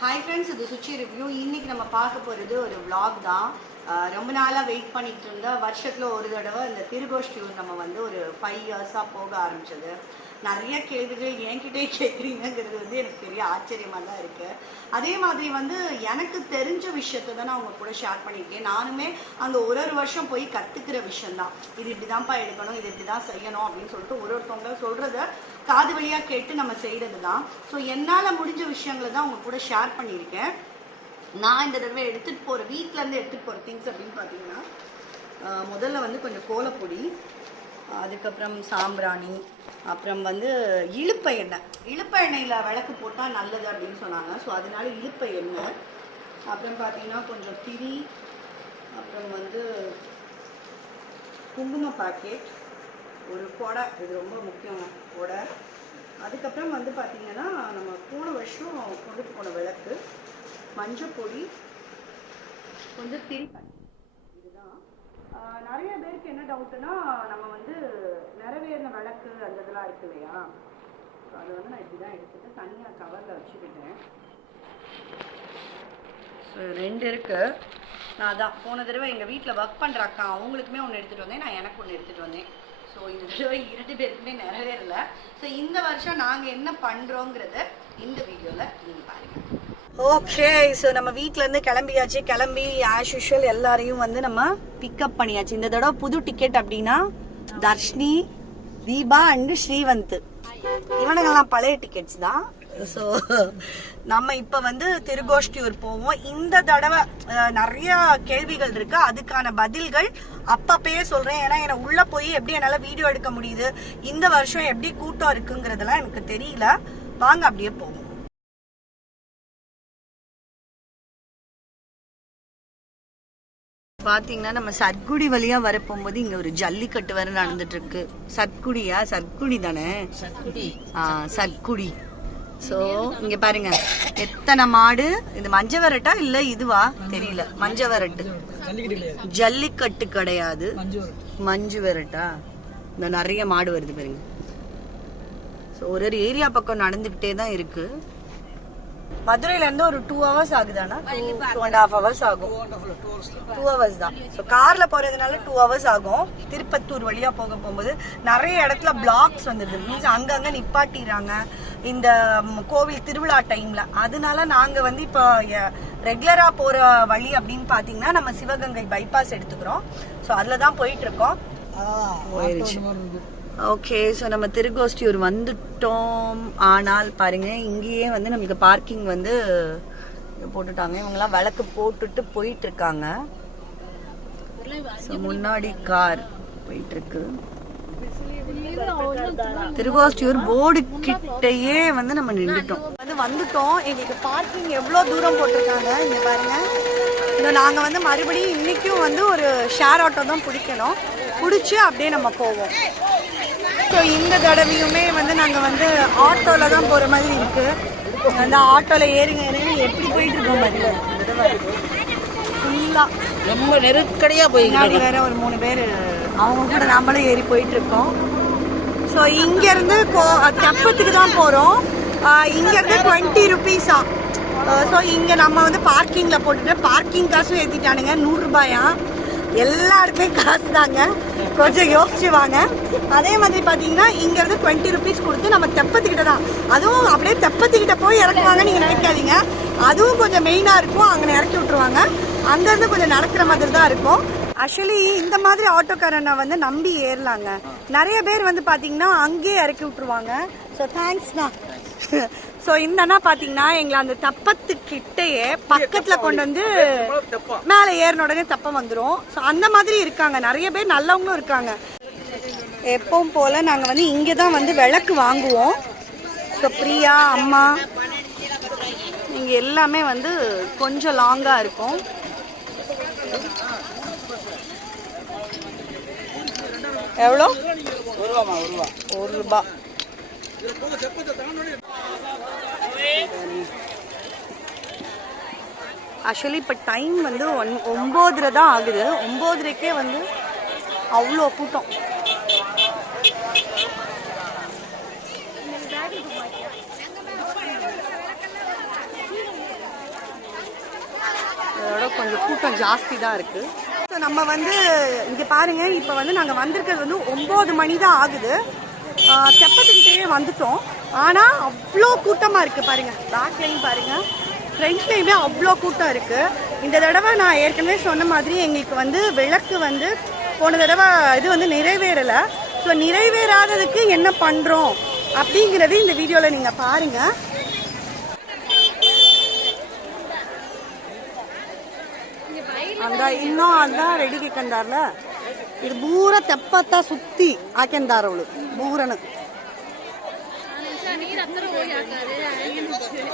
Hi friends இது Suchi review இன்னைக்கு நம்ம பார்க்க போகிறது ஒரு விளாக் தான். ரொம்ப நாளாக வெயிட் பண்ணிட்டு இருந்த. வருஷத்தில் ஒரு தடவை இந்த திருகோஷ்டியூர் நம்ம வந்து ஒரு ஃபைவ் இயர்ஸாக போக ஆரம்பிச்சது. நிறைய கேள்விகள் என்கிட்டே கேட்குறீங்கிறது வந்து எனக்கு பெரிய ஆச்சரியமாக தான் இருக்குது அதே மாதிரி வந்து எனக்கு தெரிஞ்ச விஷயத்தை தான் நான் உங்க கூட ஷேர் பண்ணியிருக்கேன். நானுமே அந்த ஒரு ஒரு வருஷம் போய் கற்றுக்கிற விஷயந்தான் இது இப்படி தான்ப்பா எடுக்கணும் இது இப்படி தான் செய்யணும் அப்படின்னு சொல்லிட்டு ஒரு ஒருத்தவங்க சொல்கிறத காது வழியாக கேட்டு நம்ம செய்கிறது தான் ஸோ என்னால் முடிஞ்ச விஷயங்களை தான் உங்க கூட ஷேர் பண்ணியிருக்கேன். நான் இந்த தடவை எடுத்துகிட்டு போகிற வீட்டிலேருந்து எடுத்துகிட்டு போகிற திங்ஸ் அப்படின்னு பார்த்தீங்கன்னா முதல்ல வந்து கொஞ்சம் கோலப்பொடி அதுக்கப்புறம் சாம்பிராணி அப்புறம் வந்து இழுப்ப எண்ணெய். இழுப்ப எண்ணெயில் விளக்கு போட்டால் நல்லது அப்படின்னு சொன்னாங்க. ஸோ அதனால இழுப்ப எண்ணெய். அப்புறம் பார்த்தீங்கன்னா கொஞ்சம் திரி அப்புறம் வந்து குங்கும பாக்கெட் ஒரு கொடை. இது ரொம்ப முக்கியங்க கொடை. அதுக்கப்புறம் வந்து பார்த்திங்கன்னா நம்ம போன வருஷம் கொண்டு போன விளக்கு மஞ்சள் பொடி கொஞ்சம் திரி இதுதான் நிறைய பேருக்கு என்ன டவுட்னா நம்ம வந்து நிறைவேறின விளக்கு அந்த இதெல்லாம் இருக்கு இல்லையா? ஸோ அதை வந்து நான் இப்படி தான் எடுத்துட்டு தனியாக கவரில் வச்சுக்கிட்டேன். ஸோ ரெண்டு இருக்கு. நான் அதான் போன தடவை எங்கள் வீட்டில் ஒர்க் பண்ணுற அக்கா அவங்களுக்குமே ஒன்று எடுத்துகிட்டு வந்தேன். நான் எனக்கு ஒன்று எடுத்துகிட்டு வந்தேன். ஸோ இந்த தடவை இரண்டு பேருக்குமே நிறைவேறல. ஸோ இந்த வருஷம் நாங்கள் என்ன பண்ணுறோங்கிறத இந்த வீடியோவில் நீங்கள் பாருங்கள் ஓகே ஸோ நம்ம வீட்டிலேருந்து கிளம்பியாச்சு. கிளம்பி ஆஸ் யூஷுவல் எல்லாரையும் வந்து நம்ம பிக்கப் பண்ணியாச்சு. இந்த தடவை புது டிக்கெட் அப்படின்னா தர்ஷினி தீபா அண்டு ஸ்ரீவந்த். இவனுங்கெல்லாம் பழைய டிக்கெட்ஸ் தான். ஸோ நம்ம இப்போ வந்து திருகோஷ்டியூர் போவோம். இந்த தடவை நிறைய கேள்விகள் இருக்கு. அதுக்கான பதில்கள் அப்பப்பயே சொல்றேன். ஏன்னா என்னை உள்ள போய் எப்படி என்னால் வீடியோ எடுக்க முடியுது? இந்த வருஷம் எப்படி கூட்டம் இருக்குங்கிறதெல்லாம் எனக்கு தெரியல. வாங்க அப்படியே போவோம். பாத்தீங்கன்னா நம்ம சத்குடி வழியா வர போகும்போது இங்க ஒரு ஜல்லிக்கட்டு வேற நடந்துட்டு இருக்கு சத்குடியா சத்குடி தானே ஆ சத்குடி சோ இங்க பாருங்க. எத்தனை மாடு? இது மஞ்ச வரட்டா இல்ல இதுவா? தெரியல. மஞ்ச வரட்டு. ஜல்லிக்கட்டு கிடையாது. மஞ்சு வரட்டா? இந்த நிறைய மாடு வருது பாருங்க. ஸோ ஒரு ஒரு ஏரியா பக்கம் நடந்துகிட்டே தான் இருக்கு. மதுரையில இருந்து ஒரு டூ ஹவர்ஸ் ஆகுதானா டூ அண்ட் ஹாஃப் ஹவர்ஸ் ஆகும். டூ ஹவர்ஸ் தான். ஸோ கார்ல போறதுனால டூ ஹவர்ஸ் ஆகும். திருப்பத்தூர் வழியா போக போகும்போது நிறைய இடத்துல பிளாக்ஸ் வந்துடுது. மீன்ஸ் அங்கங்க நிப்பாட்டிடுறாங்க. இந்த கோவில் திருவிழா டைம்ல அதனால நாங்க வந்து இப்போ ரெகுலரா போற வழி அப்படின்னு பாத்தீங்கன்னா நம்ம சிவகங்கை பைபாஸ் எடுத்துக்கிறோம். ஸோ அதுல தான் போயிட்டு இருக்கோம். போயிருச்சு. ஓகே ஸோ நம்ம திருகோஷ்டியூர் வந்துட்டோம். ஆனால் பாருங்க இங்கேயே வந்து நமக்கு பார்க்கிங் வந்து போட்டுட்டாங்க. இவங்கெல்லாம் விளக்கு போட்டுட்டு போயிட்டு இருக்காங்க முன்னாடி கார் போயிட்டு இருக்கு திருகோஷ்டியூர் போர்டு கிட்டயே வந்து நம்ம நின்றுட்டோம் வந்து வந்துட்டோம். எங்களுக்கு பார்க்கிங் எவ்வளோ தூரம் போட்டிருக்காங்க இங்கே பாருங்க. இந்த நாங்கள் வந்து மறுபடியும் இன்னைக்கும் வந்து ஒரு ஷேர் ஆட்டோ தான் பிடிக்கணும். பிடிச்சி அப்படியே நம்ம போவோம். ஸோ இந்த தடவையுமே வந்து நாங்கள் வந்து ஆட்டோவில் தான் போகிற மாதிரி இருக்கு. அந்த ஆட்டோவில் ஏறுங்க ஏறுங்க எப்படி போயிட்டு இருக்கோம் பாருங்க ஃபுல்லாக ரொம்ப நெருக்கடியா போய் பின்னாடி வேற ஒரு மூணு பேர் அவங்க கூட நம்மளும் ஏறி போயிட்டு இருக்கோம் ஸோ இங்கேருந்து கோ தெப்பத்துக்கு தான் போகிறோம் இங்கேருந்து டுவெண்ட்டி ருபீஸா ஸோ இங்கே நம்ம வந்து பார்க்கிங்கில் போட்டுட்டு பார்க்கிங் காசும் ஏற்றிட்டானுங்க நூறுரூபாயா எல்லாருக்குமே காசு தாங்க கொஞ்சம் யோசிச்சு வாங்க. அதே மாதிரி பார்த்தீங்கன்னா இங்கேருந்து டுவெண்ட்டி ருபீஸ் கொடுத்து நம்ம தெப்பத்துக்கிட்ட தான். அதுவும் அப்படியே தெப்பத்துக்கிட்ட போய் இறக்குவாங்க நீங்கள் நினைக்காதீங்க. அதுவும் கொஞ்சம் மெயினாக இருக்கும். அங்கே இறக்கி விட்ருவாங்க அங்கேருந்து கொஞ்சம் நடக்கிற மாதிரி தான் இருக்கும். ஆக்சுவலி இந்த மாதிரி ஆட்டோக்காரனை வந்து நம்பி ஏறலாங்க. நிறைய பேர் வந்து பார்த்தீங்கன்னா அங்கேயே இறக்கி விட்டுருவாங்க. ஸோ தேங்க்ஸ்ண்ணா ஸோ இந்த அண்ணா பார்த்தீங்கன்னா எங்களை அந்த தப்பத்துக்கிட்டேயே பக்கத்தில் கொண்டு வந்து மேலே ஏறின உடனே தப்பம் வந்துடும் ஸோ அந்த மாதிரி இருக்காங்க. நிறைய பேர் நல்லவங்களும் இருக்காங்க. எப்பவும் போல் நாங்கள் வந்து இங்கே தான் வந்து விளக்கு வாங்குவோம். ஸோ பிரியா அம்மா இங்கே எல்லாமே வந்து கொஞ்சம் லாங்காக இருக்கும். எவ்வளோ? ஒரு ரூபா ஆக்சுவலி இப்போ டைம் வந்து ஒன் ஒம்போதரை தான் ஆகுது. ஒம்போதரைக்கே வந்து அவ்வளோ கூட்டம். கொஞ்சம் கூட்டம் ஜாஸ்தி தான் இருக்குது நம்ம வந்து இங்க பாருங்க இப்போ வந்து நாங்க வந்திருக்கிறது வந்து ஒன்பது மணி தான் ஆகுது. ஆஹ் தெப்பத்துக்கிட்டே வந்துட்டோம். ஆனா அவ்வளோ கூட்டமா இருக்கு பாருங்க. பேக்லையும் பாருங்க. ஃப்ரண்ட்லையுமே அவ்வளோ கூட்டம் இருக்கு. இந்த தடவை நான் ஏற்கனவே சொன்ன மாதிரி எங்களுக்கு வந்து விளக்கு வந்து போன தடவை இது வந்து நிறைவேறல. ஸோ நிறைவேறாததுக்கு என்ன பண்றோம் அப்படிங்கிறது இந்த வீடியோவில் நீங்கள் பாருங்கள் அந்த இன்னும் ಅಂದ ரெடி ಇಕ್ಕಂದಾರ್ಲ இது ಬೂರ ತೆಪ್ಪತ್ತ ಸುತ್ತಿ ஆக்கந்தார் அவளு ಬೂರನ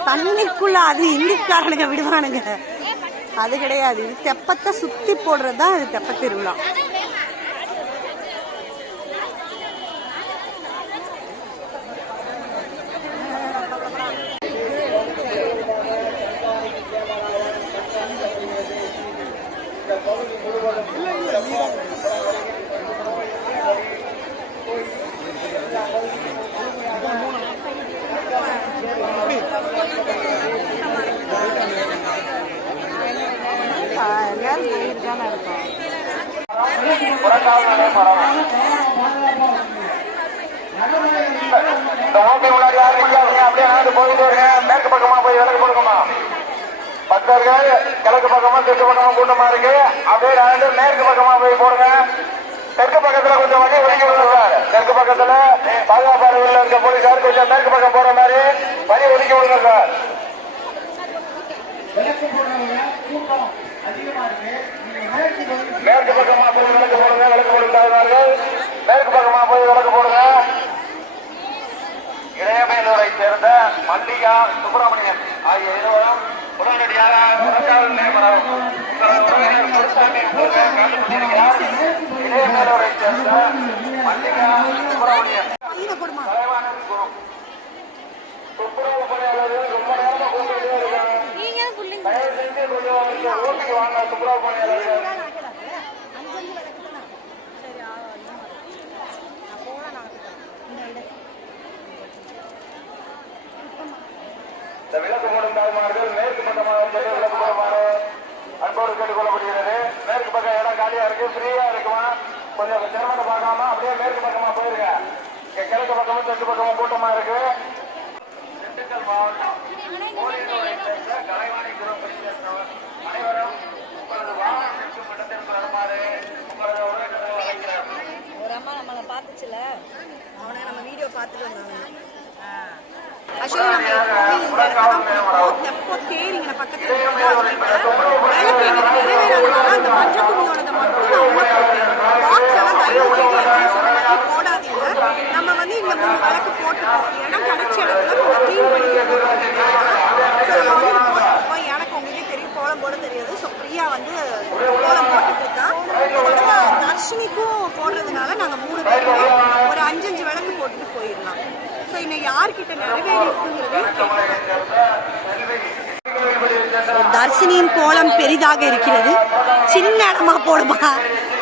தண்ணிக்குள்ள அது இந்திக்காரனுங்க விடுவானுங்க. அது கிடையாது இது தெப்பத்தை சுத்தி போடுறது தான் அது தெப்ப திருவிழா. எல்லாரும் போயிட்டு தானே இருக்கோம் அப்படியே நடந்து போயிட்டு இருங்க மேற்கு பக்கமா போய் விலக்கு போடுங்கம்மா பக்தர்கள் கிழக்கு பக்கமா தெற்கு பக்கமா கூட்டமா இருக்கு அப்படியே நடந்து மேற்கு பக்கமா போய் போடுங்க தெற்கு பக்கத்துல கொஞ்சம் வழி ஒதுக்கி விடுங்க சார் தெற்கு பக்கத்துல பாதுகாப்பு அறையில் இருக்க போலீசார் கொஞ்சம் மேற்கு பக்கம் போற மாதிரி வழி ஒதுக்கி விடுங்க சார் மேற்கு பக்கமா போய் விளக்கு போடுங்க விளக்கு போடுகிறார்கள் மேற்கு பக்கமா போய் விளக்கு போடுங்க. இளையமையிலூரை சேர்ந்த மல்லிகா சுப்பிரமணியன் ஆகிய இருவரும் உடனடியாக உறக்காவல் சேர்ந்த மல்லிகா சுப்பிரமணியன். கையில குரு. துப்புரவு ரொம்ப நேரமா கூப்பிட்டே இருக்காங்க தயவு செஞ்சு கொஞ்சம் இங்க வாங்க இந்த விளக்கு மூடும் தாய்மார்கள் மேற்கு பக்கமாக சென்று விளக்கு போடுமாறு அன்போடு கேட்டுக்கொள்ளப்படுகிறது மேற்கு பக்கம் இடம் காலியா இருக்கு ஃப்ரீயா இருக்குமா கொஞ்சம் சிரமத்தை பார்க்காம அப்படியே மேற்கு பக்கமா போயிருங்க இங்க கிழக்கு பக்கமும் தெற்கு பக்கமும் கூட்டமா இருக்கு திண்டுக்கல் மாவட்டம் கலைவாணி பார்த்துட்டு வந்தாங்க. அசோக் நம்ம இந்த இடத்துல தான் குளிப்போம். தெப்பம் எங்களுக்கு நிறைவேறாதனால அந்த மஞ்சள் துணியோடத மட்டும் நான் உள்ள பாக்ஸ் எல்லாம் தயவு செய்து எப்பயும் சொன்ன மாதிரி போடாதீங்க. நம்ம வந்து இங்க மூணு விளக்கு போட்டுப்போம் இடம் கிடைச்ச இடத்துல கொஞ்சம் க்ளீன் பண்ணி ஸோ நம்ம வந்து இது போட்டுருப்போம் எனக்கு உங்களுக்கே தெரியும் கோலம் போட தெரியாது ஸோ பிரியா வந்து கோலம் போட்டுட்டு இருக்கா அதோட தர்ஷினிக்கும் போடுறதுனால நாங்கள் மூணு பேருமே ஒரு அஞ்சு அஞ்சு விளக்கு போட்டுட்டு போயிடலாம். ஸோ இன்னும் யார்கிட்ட நிறைவேறி தர்ஷினியின் கோலம் பெரிதாக இருக்கிறது. சின்ன இடமா போடுமா?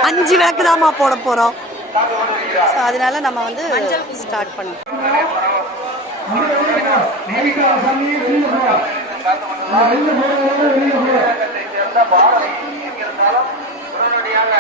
அஞ்சு விளக்கு தான்மா போட போறோம். ஸோ அதனால நம்ம வந்து ஸ்டார்ட் பண்ணோம் சேர்ந்த பாரதி எங்கிருந்தாலும் உடனடியாக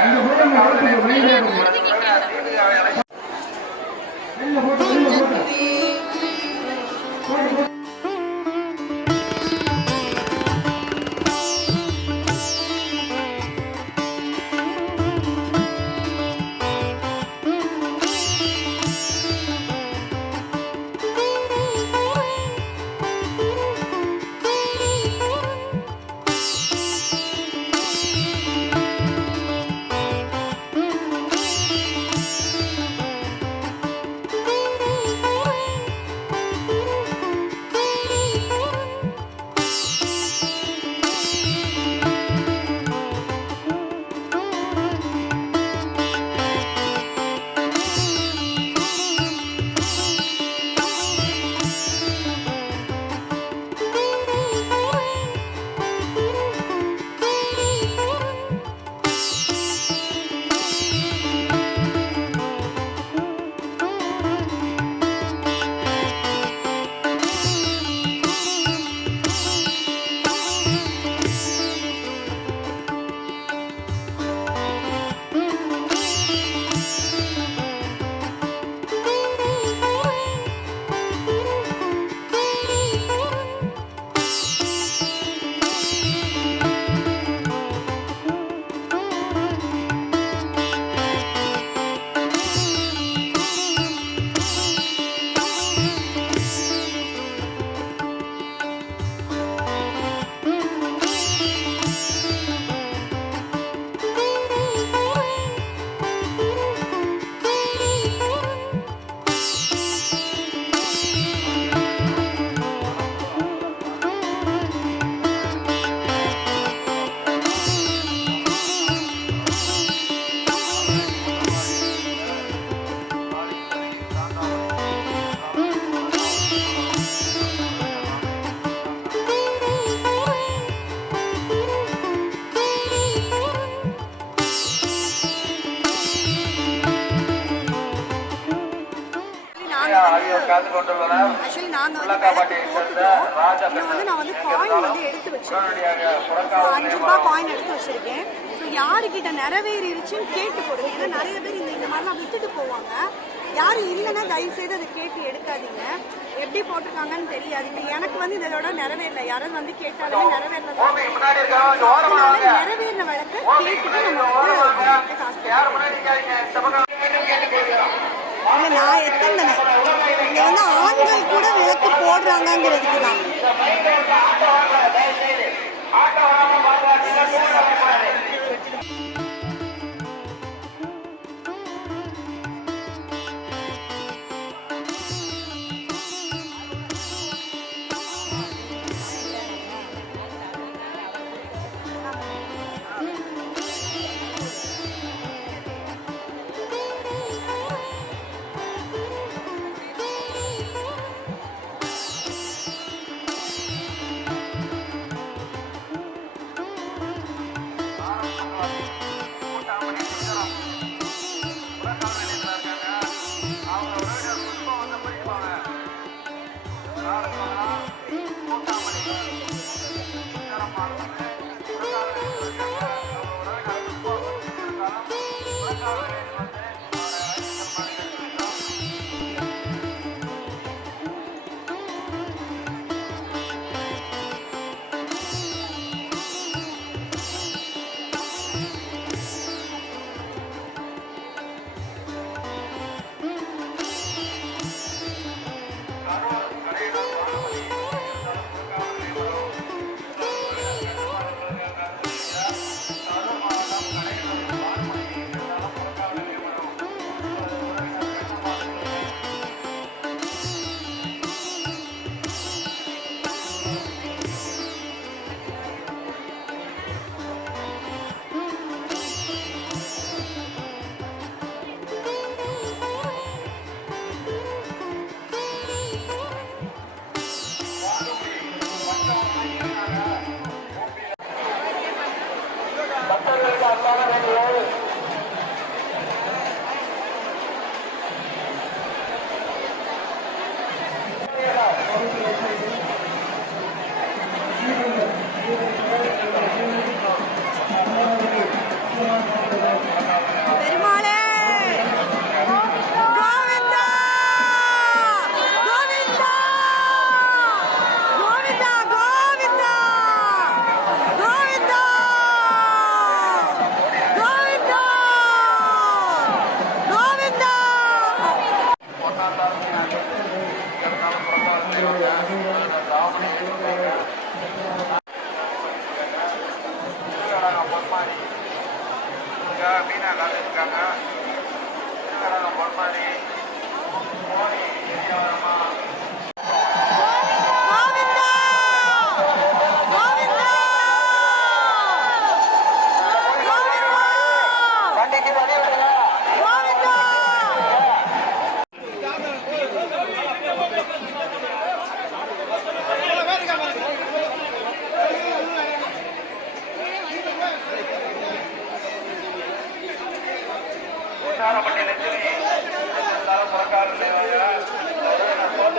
எடுத்து வச்சிருக்கேன். உடனடியாக ஸோ புறக்காவல் அஞ்சு ரூபாய் காயின் எடுத்து வச்சிருக்கேன். ஸோ யாருக்கிட்ட நிறைவேறிடுச்சுன்னு கேட்டு போடுங்க. ஏன்னா நிறைய பேர் இந்த இந்த மாதிரிலாம் விட்டுட்டு போவாங்க. யாரும் இல்லைன்னா தயவு செய்து அதை கேட்டு எடுக்காதீங்க. எப்படி போட்டிருக்காங்கன்னு தெரியாது இப்போ எனக்கு வந்து இதோட நிறைவேறல. யாராவது வந்து கேட்டாலுமே வாங்க நிறைவேறின விளக்கு கேட்டுட்டு நம்ம வந்து காசு ஆனால் நான் எத்தனை இங்கே வந்து ஆண்கள் கூட விளக்கு போடுறாங்கங்கிறதுக்கு தான்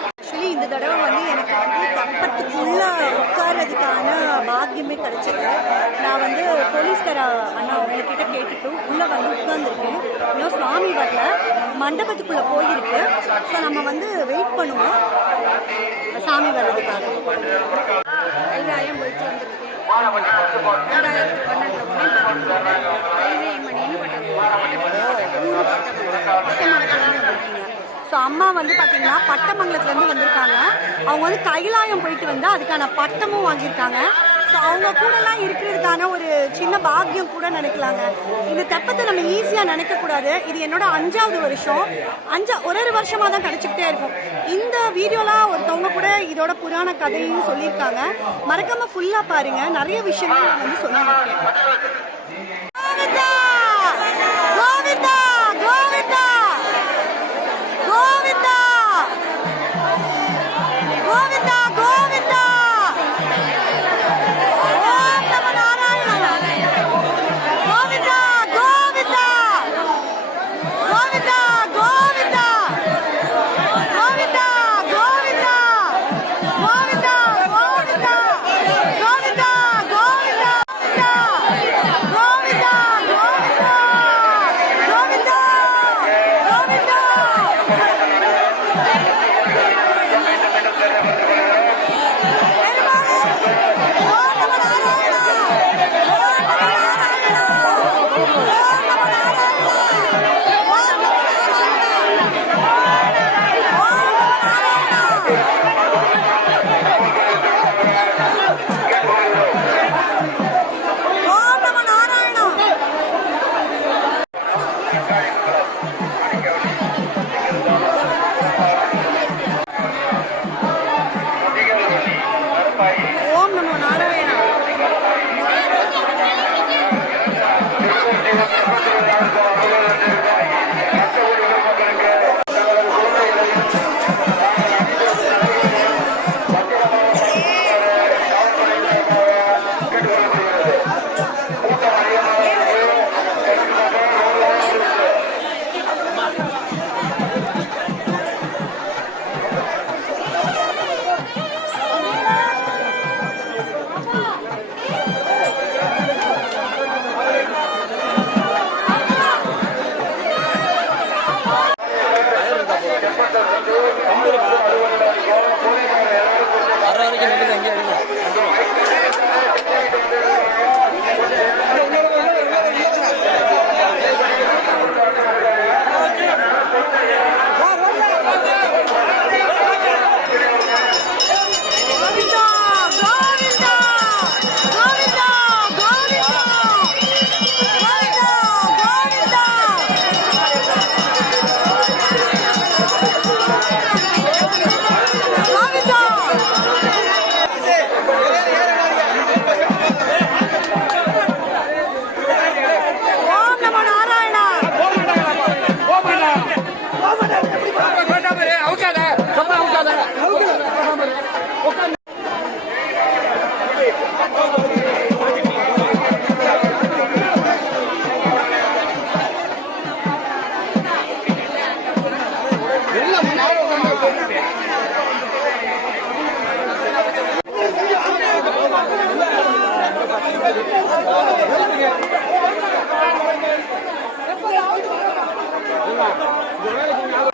ஆக்சுவலி இந்த தடவை வந்து எனக்கு வந்து தப்பத்துக்குள்ள உட்கார்றதுக்கான பாக்கியமே கிடைச்சது. நான் வந்து போலீஸ்கார அண்ணா அவங்கக்கிட்ட கேட்டுட்டு உள்ளே வந்து உட்கார்ந்துருக்கேன். இன்னும் சுவாமி வரல. மண்டபத்துக்குள்ளே போயிருக்கு. ஸோ நம்ம வந்து வெயிட் பண்ணுவோம். சாமி வர்றதுக்காக. கைலாயம் போயிட்டு வந்திருக்கேன். ரெண்டாயிரத்தி பன்னெண்டு ஸோ அம்மா வந்து பார்த்தீங்கன்னா பட்டமங்கலத்துலேருந்து வந்திருக்காங்க. அவங்க வந்து கைலாயம் போயிட்டு வந்து அதுக்கான பட்டமும் வாங்கியிருக்காங்க. ஸோ அவங்க கூடலாம் இருக்கிறதுக்கான ஒரு சின்ன பாக்கியம் கூட நினைக்கலாங்க. இந்த தெப்பத்தை நம்ம ஈஸியாக நினைக்கக்கூடாது. இது என்னோட அஞ்சாவது வருஷம். அஞ்சா ஒரு ஒரு வருஷமாக தான் கிடச்சிக்கிட்டே இருக்கும். இந்த வீடியோலாம் ஒருத்தவங்க கூட இதோட புராண கதையும் சொல்லியிருக்காங்க. மறக்காம ஃபுல்லாக பாருங்க. நிறைய விஷயங்கள் நான் வந்து சொல்லியிருக்கேன் 了。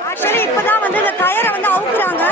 ஆக்சுவலி இப்பதான் வந்து இந்த கயரை வந்து அவுக்குறாங்க.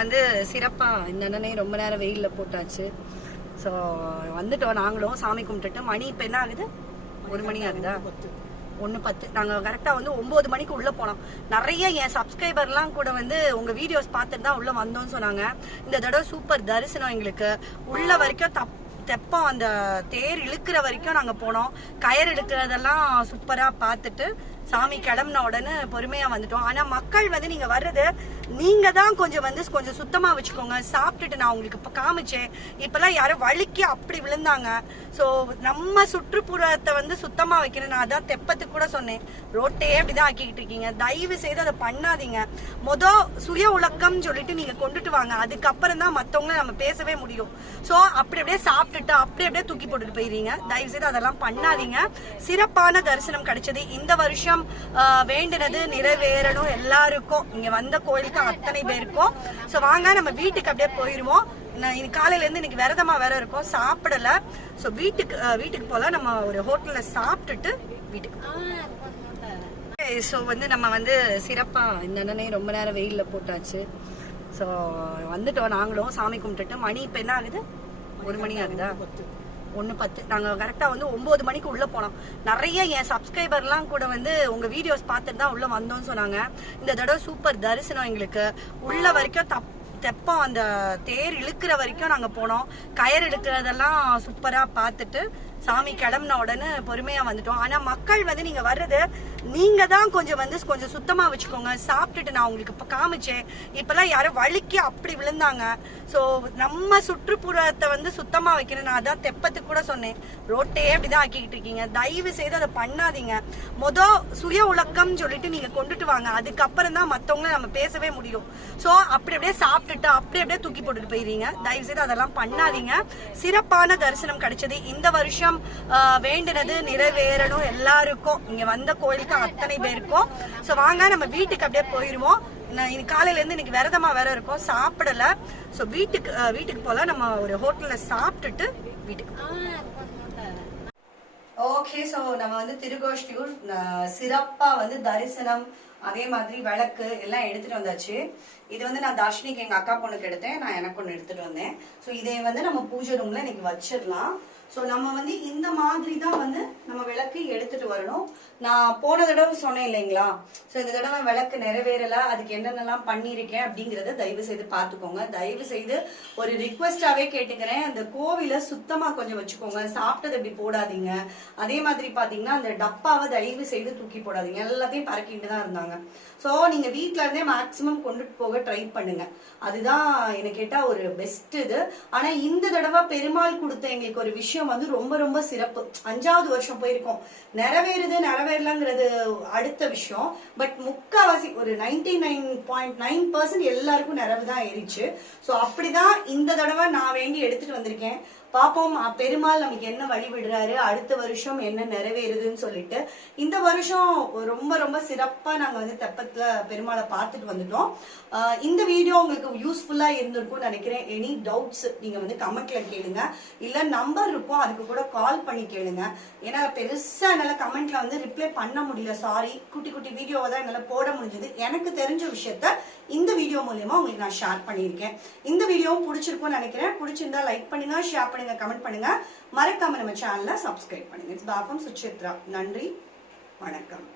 வந்து வந்து சிறப்பாக இந்த அண்ணனையும் ரொம்ப நேரம் வெயிலில் போட்டாச்சு. ஸோ வந்துட்டோம் நாங்களும் சாமி கும்பிட்டுட்டு. மணி இப்போ என்ன ஆகுது? ஒரு மணி ஆகுதா? ஒன்று பத்து. நாங்கள் கரெக்டாக வந்து ஒம்பது மணிக்கு உள்ளே போனோம். நிறைய என் சப்ஸ்கிரைபர்லாம் கூட வந்து உங்கள் வீடியோஸ் பார்த்துட்டு தான் உள்ளே வந்தோம்னு சொன்னாங்க. இந்த தடவை சூப்பர் தரிசனம் எங்களுக்கு. உள்ள வரைக்கும் தப் தெப்பம் அந்த தேர் இழுக்கிற வரைக்கும் நாங்கள் போனோம். கயர் இழுக்கிறதெல்லாம் சூப்பராக பார்த்துட்டு சாமி கிளம்புன உடனே பொறுமையா வந்துட்டோம். ஆனா மக்கள் வந்து நீங்க வர்றது நீங்க தான் கொஞ்சம் வந்து கொஞ்சம் சுத்தமா வச்சுக்கோங்க. சாப்பிட்டுட்டு நான் உங்களுக்கு இப்ப காமிச்சேன். இப்பெல்லாம் யாரும் வழுக்கி அப்படி விழுந்தாங்க. சோ நம்ம சுற்றுப்புறத்தை வந்து சுத்தமா வைக்கணும். நான் அதான் தெப்பத்துக்கு கூட சொன்னேன். ரோட்டையே அப்படிதான் ஆக்கிக்கிட்டு இருக்கீங்க. தயவு செய்து அதை பண்ணாதீங்க. மொத சுய உலக்கம் சொல்லிட்டு நீங்க கொண்டுட்டு வாங்க. அதுக்கப்புறம் தான் மத்தவங்கள நம்ம பேசவே முடியும். சோ அப்படி அப்படியே சாப்பிட்டுட்டு அப்படி அப்படியே தூக்கி போட்டுட்டு போயிடுறீங்க. தயவு செய்து அதெல்லாம் பண்ணாதீங்க. சிறப்பான தரிசனம் கிடைச்சது இந்த வருஷம். ஆஹ், வேண்டினது நிறைவேறணும் எல்லாருக்கும். இங்க வந்த கோயிலுக்கு அத்தனை பேருக்கும். சோ வாங்க நம்ம வீட்டுக்கு அப்படியே போயிருவோம். இன்னைக்கு காலையில இருந்து இன்னைக்கு விரதமா வேற இருக்கோம். சாப்பிடல. சோ வீட்டுக்கு வீட்டுக்கு போல நம்ம ஒரு ஹோட்டல்ல சாப்பிட்டுட்டு வீட்டுக்கு ஸோ வந்து நம்ம வந்து சிறப்பாக இந்த அண்ணனையும் ரொம்ப நேரம் வெயிலில் போட்டாச்சு. ஸோ வந்துட்டோம் நாங்களும். சாமி கும்பிட்டுட்டு. மணி இப்போ என்ன ஆகுது? ஒரு மணி ஆகுதா? ஒன்று பத்து நாங்கள் கரெக்டாக வந்து ஒம்பது மணிக்கு உள்ளே போனோம். நிறைய என் சப்ஸ்கிரைபர்லாம் கூட வந்து உங்கள் வீடியோஸ் பார்த்துட்டு தான் உள்ளே வந்தோம்னு சொன்னாங்க. இந்த தடவை சூப்பர் தரிசனம் எங்களுக்கு. உள்ள வரைக்கும் தப் தெப்பம் அந்த தேர் இழுக்கிற வரைக்கும் நாங்க போனோம். கயர் இழுக்கிறதெல்லாம் சூப்பரா பார்த்துட்டு சாமி கிளம்புன உடனே பொறுமையா வந்துட்டோம். ஆனா மக்கள் வந்து நீங்க வர்றது நீங்க தான் கொஞ்சம் வந்து கொஞ்சம் சுத்தமா வச்சுக்கோங்க. சாப்பிட்டுட்டு நான் உங்களுக்கு இப்ப காமிச்சேன். இப்பெல்லாம் யாரும் வழுக்கி அப்படி விழுந்தாங்க. சோ நம்ம சுற்றுப்புறத்தை வந்து சுத்தமா வைக்கணும் நான் அதான் தெப்பத்துக்கு கூட சொன்னேன். ரோட்டையே அப்படிதான் ஆக்கிக்கிட்டு இருக்கீங்க. தயவு செய்து அதை பண்ணாதீங்க. மொத சுய உலக்கம் சொல்லிட்டு நீங்க கொண்டுட்டு வாங்க. அதுக்கப்புறம் தான் மத்தவங்கள நம்ம பேசவே முடியும். சோ அப்படி அப்படியே சாப்பிட்டுட்டு அப்படி அப்படியே தூக்கி போட்டுட்டு போயிருவீங்க தயவு செய்து அதெல்லாம் பண்ணாதீங்க. சிறப்பான தரிசனம் கிடைச்சது இந்த வருஷம். ஆஹ், வேண்டினது நிறைவேறணும் எல்லாருக்கும். இங்க வந்த கோயிலுக்கு அத்தனை பேருக்கும். சோ வாங்க நம்ம வீட்டுக்கு அப்படியே போயிருவோம். இன்னைக்கு காலையில இருந்து இன்னைக்கு விரதமா வேற இருக்கும். சாப்பிடல. சோ வீட்டுக்கு வீட்டுக்கு போல நம்ம ஒரு ஹோட்டல்ல சாப்பிட்டுட்டு வீட்டுக்கு ஓகே ஸோ நம்ம வந்து திருகோஷ்டியூர் சிறப்பா வந்து தரிசனம் அதே மாதிரி விளக்கு எல்லாம் எடுத்துட்டு வந்தாச்சு. இது வந்து நான் தர்ஷினிக்கு எங்க அக்கா பொண்ணுக்கு எடுத்தேன். நான் எனக்கு ஒன்று எடுத்துட்டு வந்தேன். ஸோ இதை வந்து நம்ம பூஜை ரூம்ல இன்னைக்கு வச்சிடலாம். ஸோ நம்ம வந்து இந்த மாதிரி தான் வந்து நம்ம விளக்கு எடுத்துட்டு வரணும். நான் போன தடவை சொன்னேன் இல்லைங்களா? ஸோ இந்த தடவை விளக்கு நிறைவேறல அதுக்கு என்னென்னலாம் பண்ணியிருக்கேன் அப்படிங்கிறத தயவு செய்து பார்த்துக்கோங்க. தயவு செய்து ஒரு ரிக்வெஸ்டாவே கேட்டுக்கிறேன். அந்த கோவிலை சுத்தமாக கொஞ்சம் வச்சுக்கோங்க. சாப்பிட்டது இப்படி போடாதீங்க. அதே மாதிரி பார்த்தீங்கன்னா அந்த டப்பாவை தயவு செய்து தூக்கி போடாதீங்க. எல்லாத்தையும் பறக்கிட்டு தான் இருந்தாங்க. ஸோ நீங்கள் வீட்டிலருந்தே மேக்ஸிமம் மேக்சிமம் கொண்டுட்டு போக ட்ரை பண்ணுங்க. அதுதான் எனக்கு கேட்டால் ஒரு பெஸ்ட் இது. ஆனால் இந்த தடவை பெருமாள் கொடுத்த எங்களுக்கு ஒரு விஷயம் வந்து ரொம்ப ரொம்ப சிறப்பு. அஞ்சாவது வருஷம் போயிருக்கோம். நிறைவேறுது நிறைவேறலங்கிறது அடுத்த விஷயம். பட் முக்கால்வாசி ஒரு ninety nine point nine percent எல்லாருக்கும் நிறைவு தான் ஏறிச்சு ஸோ அப்படிதான் இந்த தடவை நான் வேண்டி எடுத்துட்டு வந்திருக்கேன். பாப்போம் பெருமாள் நமக்கு என்ன வழி விடுறாரு அடுத்த வருஷம் என்ன நிறைவேறுதுன்னு சொல்லிட்டு இந்த வருஷம் ரொம்ப ரொம்ப சிறப்பா நாங்க வந்து தெப்பத்துல பெருமாளை பார்த்துட்டு வந்துட்டோம். இந்த வீடியோ உங்களுக்கு யூஸ்ஃபுல்லா இருந்திருக்கும்னு நினைக்கிறேன். எனி டவுட்ஸ் நீங்க வந்து கமெண்ட்ல கேளுங்க. இல்ல நம்பர் இருக்கும் அதுக்கு கூட கால் பண்ணி கேளுங்க. ஏன்னா பெருசா என்னால கமெண்ட்ல வந்து ரிப்ளை பண்ண முடியல. சாரி குட்டி குட்டி வீடியோவை தான் என்னால போட முடிஞ்சது. எனக்கு தெரிஞ்ச விஷயத்த இந்த வீடியோ மூலியமா உங்களுக்கு நான் ஷேர் பண்ணியிருக்கேன். இந்த வீடியோவும் பிடிச்சிருக்கும்னு நினைக்கிறேன். பிடிச்சிருந்தா லைக் பண்ணுங்க ஷேர் பண்ணுங்க கமெண்ட் பண்ணுங்க. மறக்காம நம்ம சேனலை சப்ஸ்கிரைப் பண்ணுங்க. இட்ஸ் பாஃபம் சுச்சித்ரா நன்றி வணக்கம்.